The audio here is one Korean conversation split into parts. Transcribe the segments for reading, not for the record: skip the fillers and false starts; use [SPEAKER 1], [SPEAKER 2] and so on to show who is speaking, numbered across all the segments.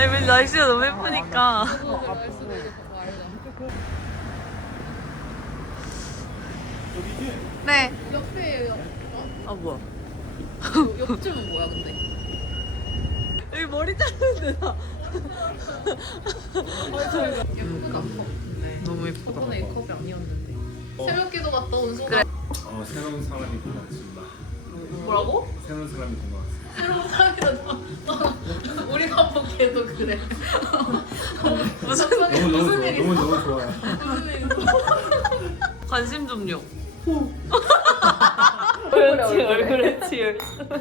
[SPEAKER 1] 아니 왜 날씨가 너무 예쁘니까. 네.
[SPEAKER 2] 옆에
[SPEAKER 1] 아 뭐야?
[SPEAKER 2] 옆집은 뭐야 근데?
[SPEAKER 1] 여기 머리 자르는 데다.
[SPEAKER 2] 예쁘다.
[SPEAKER 1] 너무 예쁘다.
[SPEAKER 2] 저번에 이 컵이 아니었는데. 새벽기도 갔다 온 소감.
[SPEAKER 1] 그래.
[SPEAKER 3] 새로운 사람이 된 것 같습니다.
[SPEAKER 2] 뭐라고?
[SPEAKER 3] 새로운 사람이 된 것 같습니다.
[SPEAKER 2] 새로운 사람이다. 우리가 보기에도 그래.
[SPEAKER 1] 무슨
[SPEAKER 2] 무슨 일 있어?
[SPEAKER 3] 너무 좋아요.
[SPEAKER 2] 무슨 일 있어?
[SPEAKER 1] 관심 좀요. 그렇지 얼굴에 치열.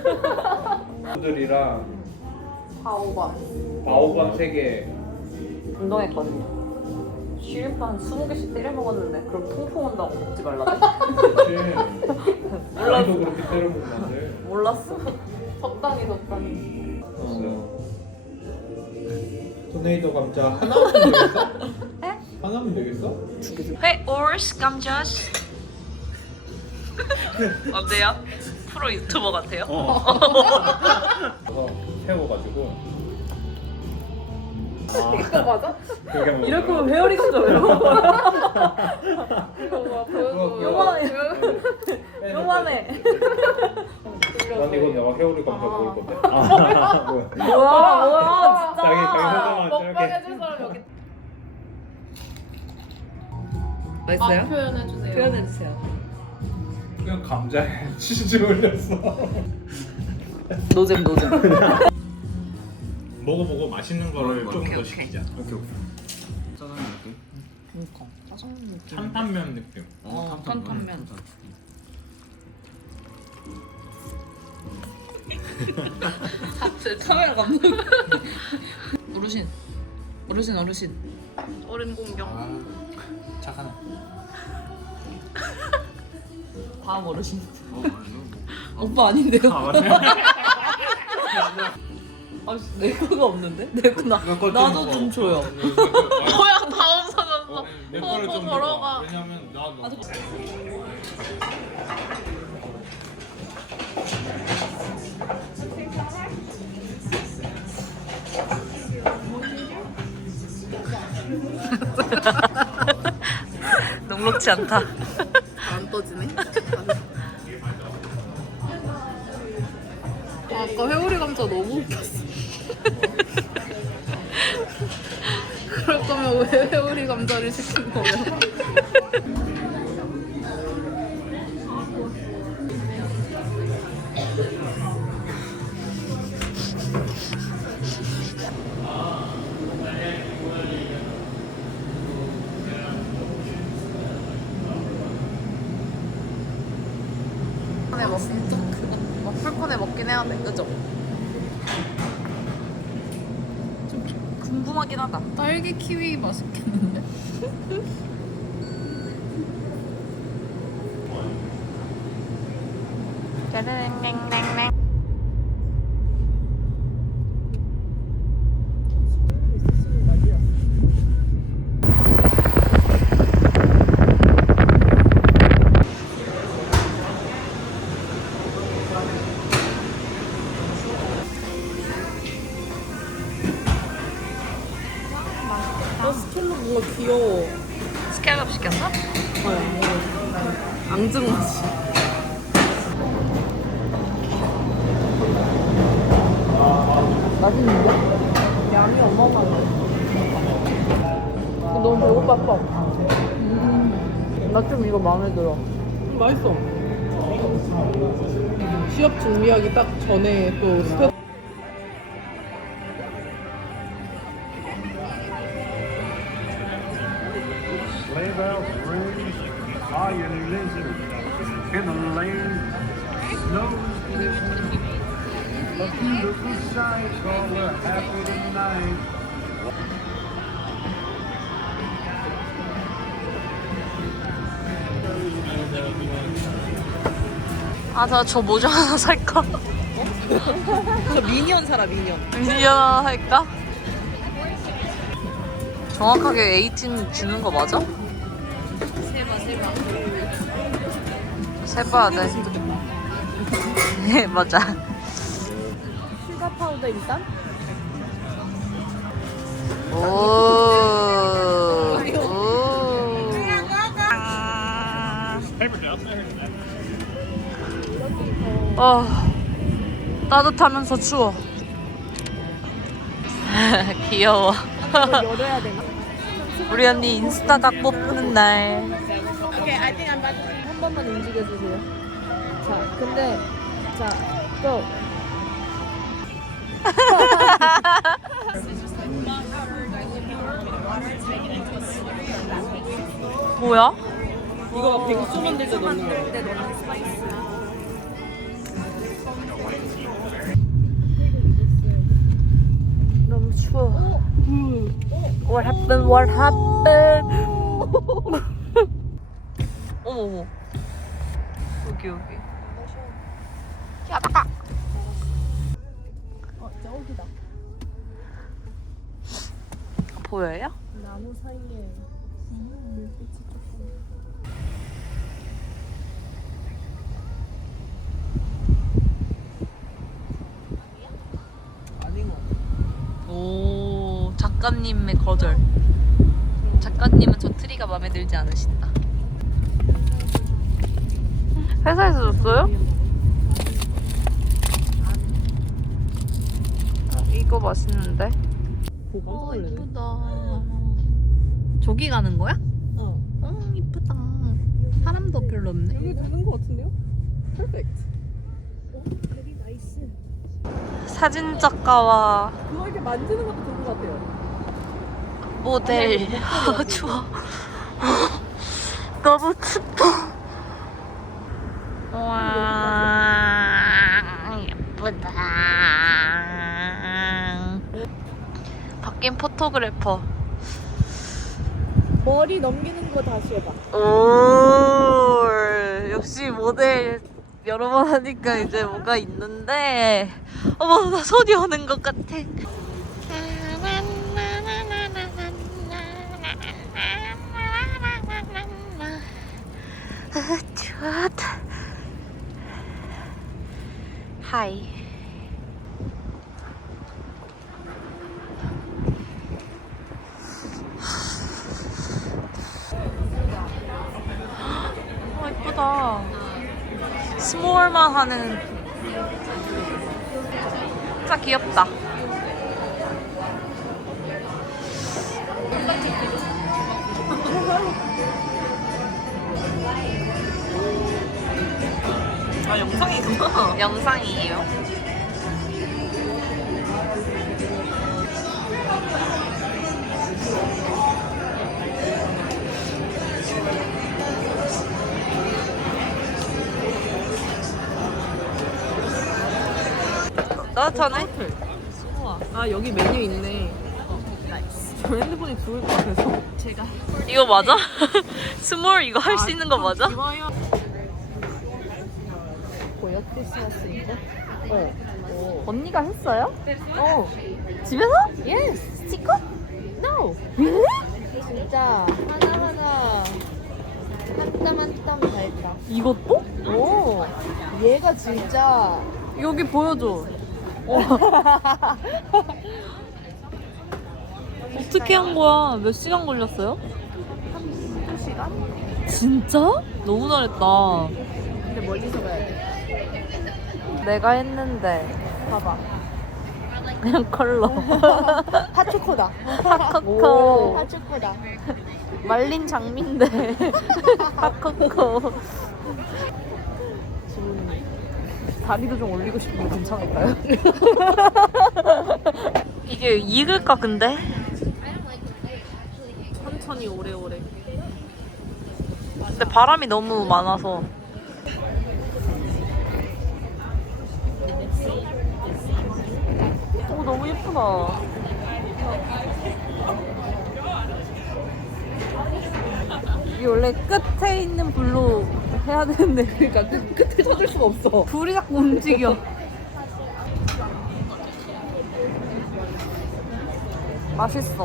[SPEAKER 3] 친구들이랑
[SPEAKER 2] 바오바.
[SPEAKER 3] 바오밥 3개.
[SPEAKER 1] 운동했거든요. 쉬림프 한 20개씩 때려 먹었는데 그럼 통풍 온다고 먹지 말라고?
[SPEAKER 3] 그치. 나도 그렇게 때려 먹으면 안 돼.
[SPEAKER 1] 몰랐어.
[SPEAKER 2] 적당히 적당히.
[SPEAKER 3] 토네이도 감자 하나면 되겠어?
[SPEAKER 1] 에?
[SPEAKER 3] 하나면 되겠어?
[SPEAKER 1] 회 오르스 감자스. 어때요? 프로 유튜버 같아요?
[SPEAKER 3] 그래서 세워가지고.
[SPEAKER 2] 이거 맞아?
[SPEAKER 3] 그게 뭐
[SPEAKER 1] 이럴 거면 회오리 감자예요.
[SPEAKER 2] 이거 봐 보여줘.
[SPEAKER 1] 요만해. 요만해.
[SPEAKER 3] 난 이거 내가 회오리 감자 먹을 건데. 뭐야?
[SPEAKER 1] 뭐야 진짜.
[SPEAKER 3] 자기 혼자만
[SPEAKER 2] 먹방
[SPEAKER 3] 저렇게.
[SPEAKER 2] 해줄 사람 여기.
[SPEAKER 1] 맛있어요?
[SPEAKER 2] 표현해주세요.
[SPEAKER 1] 표현해주세요.
[SPEAKER 3] 그냥 감자에 치즈 올렸어.
[SPEAKER 1] 노잼.
[SPEAKER 3] 먹어보고 맛있는 거를 좀 더
[SPEAKER 1] 오케이.
[SPEAKER 3] 시키자. 오케이.
[SPEAKER 4] 짜장면 느낌?
[SPEAKER 1] 그러니까 짜장 느낌.
[SPEAKER 3] 탄탄면 느낌.
[SPEAKER 1] 탄탄면. 제 카메라 감독. 어르신. 어른 공경.
[SPEAKER 4] 착하네.
[SPEAKER 1] 다음 어르신.
[SPEAKER 4] 아니요.
[SPEAKER 1] 오빠 아닌데요?
[SPEAKER 4] 아 맞네.
[SPEAKER 1] 아, 내 거가 없는데? 내 거 나도 좀 줘요. 뭐야 다음 사줬어.
[SPEAKER 3] 내 거를 좀
[SPEAKER 1] 걸어가.
[SPEAKER 3] 줘봐. 왜냐면 나 너무.
[SPEAKER 1] 녹록지 않다.
[SPEAKER 2] 안 떠지네. 아까 회오리 감자 너무 웃겼어. 그럴 거면 왜 회오리 감자를 시킨 거야? 풀콘에 먹긴 해야 돼, 그죠? 좀 궁금하긴 하다. 딸기 키위 맛있겠는데? 짜르릉 스켈로 뭔가 귀여워.
[SPEAKER 1] 스칼럽 시켰어?
[SPEAKER 2] 앙증 맛이. 맛있는데? 양이 어마어마해. 너무 배고팠어. 나 좀 이거 마음에 들어. 맛있어. 취업 준비하기 딱 전에 또 스페.
[SPEAKER 5] Sleigh bells ring, are you listening? In the lane, snow's glistening. A beautiful sight, so we're happy tonight.
[SPEAKER 1] 아, 저 모자 하나 살까?
[SPEAKER 2] 저 미니언 사라 미니언.
[SPEAKER 1] 미니언 하나 살까? 정확하게 18 주는 거 맞아? 세봐야 돼. 네, 맞아.
[SPEAKER 2] 슈가 파우더 일단. 따뜻하면서 추워. 귀여워.
[SPEAKER 1] 열어야 되나?
[SPEAKER 2] 우리 언니 인스타 각 뽑는 날.
[SPEAKER 1] 한 번만 움직여주세요. 자, 근데 자, 또
[SPEAKER 2] 뭐야?
[SPEAKER 1] 이거 백수 만들 때 넣는 거.
[SPEAKER 2] 너무 추워. What happened? What happened? 어머 어머. 여기 여기. 야다.
[SPEAKER 1] 저기다.
[SPEAKER 2] 보여요?
[SPEAKER 1] 나무 사이에 물빛이 조금.
[SPEAKER 2] 오, 작가님의 거절. 작가님은 저 트리가 마음에 들지 않으신다. 회사에서 줬어요? 이거 맛있는데?
[SPEAKER 1] 오,
[SPEAKER 2] 이쁘다. 저기 가는 거야? 이쁘다. 사람도 별로 없네.
[SPEAKER 1] 여기 되는 거 같은데요? 퍼펙트. 되게 나이스.
[SPEAKER 2] 사진 작가와
[SPEAKER 1] 그거 이렇게 만지는 것도 좋은 것 같아요.
[SPEAKER 2] 모델. 추워. 너무 춥다. 와, 예쁘다. 바뀐 포토그래퍼.
[SPEAKER 1] 머리 넘기는 거 다시 해봐.
[SPEAKER 2] 오, 역시 모델 여러 번 하니까 이제 뭐가 있는데. 어머, 나 손이 오는 것 같아. 좋다. 하이. 예쁘다. 스몰만 하는. 진짜 귀엽다.
[SPEAKER 1] 아, 영상이구나.
[SPEAKER 2] 영상이에요. 나 전에
[SPEAKER 1] 아, 여기 메뉴 있네. 저 핸드폰이 죽을 것 같아서. 제가.
[SPEAKER 2] 이거 맞아? 스몰 이거 할 수 있는 거 맞아?
[SPEAKER 1] 보여? 크리스마스 이거?
[SPEAKER 2] 언니가 했어요?
[SPEAKER 1] 집에서? Yes. 스티커? No. Really? 진짜 하나하나 한 땀 한 땀 다 했다.
[SPEAKER 2] 이것도?
[SPEAKER 1] 오. 얘가 진짜
[SPEAKER 2] 여기 보여줘. 어떻게 한 거야? 몇 시간 걸렸어요?
[SPEAKER 1] 2시간?
[SPEAKER 2] 진짜? 너무 잘했다.
[SPEAKER 1] 근데 멀리서 가야 돼.
[SPEAKER 2] 내가 했는데
[SPEAKER 1] 봐봐.
[SPEAKER 2] 그냥 컬러.
[SPEAKER 1] 핫초코다.
[SPEAKER 2] 핫코코.
[SPEAKER 1] 핫초코다.
[SPEAKER 2] 말린 장미인데 핫코코.
[SPEAKER 1] 지금 다리도 좀 올리고 싶은데 괜찮을까요?
[SPEAKER 2] 이게 익을까 근데?
[SPEAKER 1] 천천히 오래오래.
[SPEAKER 2] 근데 바람이 너무 많아서. 오, 너무 예쁘다. 이 원래 끝에 있는 불로 해야 되는데
[SPEAKER 1] 그러니까 끝에 찾을 수가 없어.
[SPEAKER 2] 불이 자꾸 움직여. 맛있어.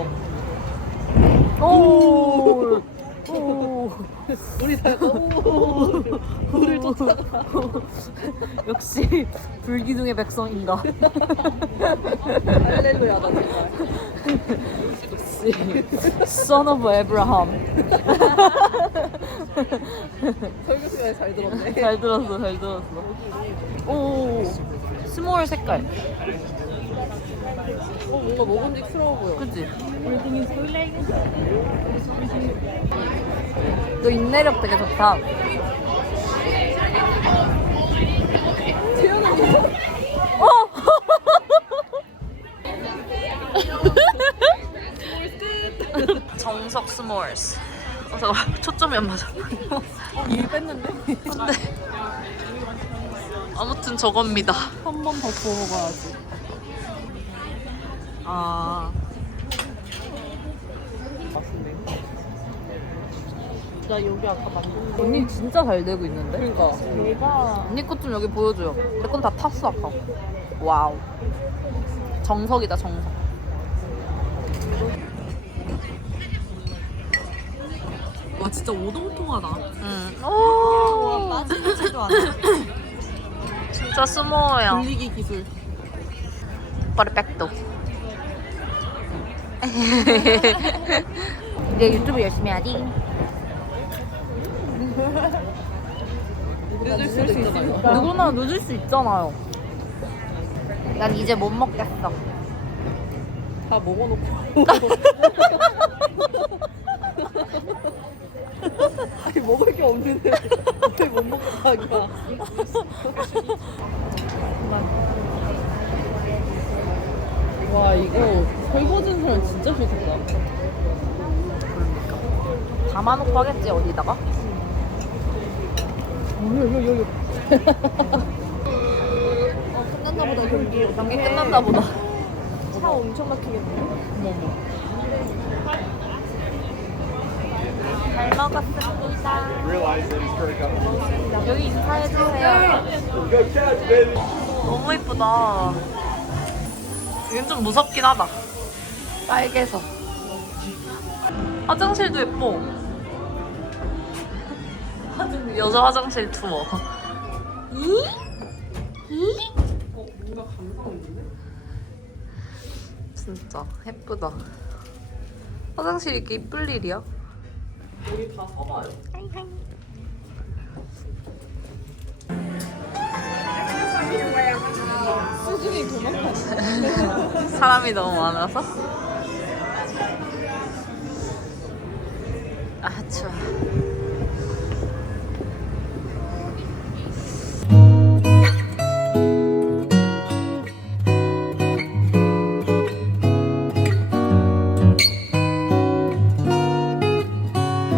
[SPEAKER 2] 오. 오.
[SPEAKER 1] 우리 다 너무 불을 쫓다가
[SPEAKER 2] 역시 불기둥의 백성인가.
[SPEAKER 1] 할렐루야다 정말.
[SPEAKER 2] 역시 Son of Abraham.
[SPEAKER 1] 설교수가 잘 들었네.
[SPEAKER 2] 잘 들었어, 잘 들었어. 오, 스몰 색깔.
[SPEAKER 1] 뭔가 먹음직스러워 보여.
[SPEAKER 2] 그치?
[SPEAKER 1] 너 인내력 되게 좋다.
[SPEAKER 2] 어! 정석 스몰스. 잠깐 초점이 안 맞아.
[SPEAKER 1] 일 뺐는데?
[SPEAKER 2] 근데 아무튼 저겁니다.
[SPEAKER 1] 한 번 더 구워 먹어야지.
[SPEAKER 2] 아,
[SPEAKER 1] 나 여기 아까 만든 거.
[SPEAKER 2] 언니 진짜 잘 되고 있는데?
[SPEAKER 1] 그러니까. 얘가
[SPEAKER 2] 언니 것 좀 여기 보여줘요. 내 건 다 탔어 아까. 와우. 정석이다 정석.
[SPEAKER 1] 와 진짜 오동통하다.
[SPEAKER 2] 응. 오.
[SPEAKER 1] 빠지지도 않아.
[SPEAKER 2] 진짜 스모어야.
[SPEAKER 1] 돌리기 기술.
[SPEAKER 2] 퍼펙토. 이제 유튜브 열심히 하지.
[SPEAKER 1] 늦을 수도 있으니까.
[SPEAKER 2] 누구나 늦을 수 있잖아요. 난 이제 못 먹겠어.
[SPEAKER 1] 다 먹어놓고. 아니 먹을 게 없는데 왜 못 먹고 가기야. 와 이거 설거지는 사람 진짜 좋겠다.
[SPEAKER 2] 담아놓고 하겠지 어디다가?
[SPEAKER 1] 여기. 끝났나 보다 경기.
[SPEAKER 2] 경기 끝났나 보다.
[SPEAKER 1] 차 엄청 막히겠네.
[SPEAKER 2] 잘 먹었습니다. 여기 인사해주세요. 너무 이쁘다. 이건 좀 무섭긴 하다. 빨개서. 화장실도 예뻐. 여자 화장실 투어.
[SPEAKER 1] 뭔가 감성 있는데?
[SPEAKER 2] 진짜 예쁘다. 화장실이 이렇게 이쁠 일이야?
[SPEAKER 1] 우리 다 써봐요. 수준이 도망가네.
[SPEAKER 2] 사람이 너무 많아서? 아 추워.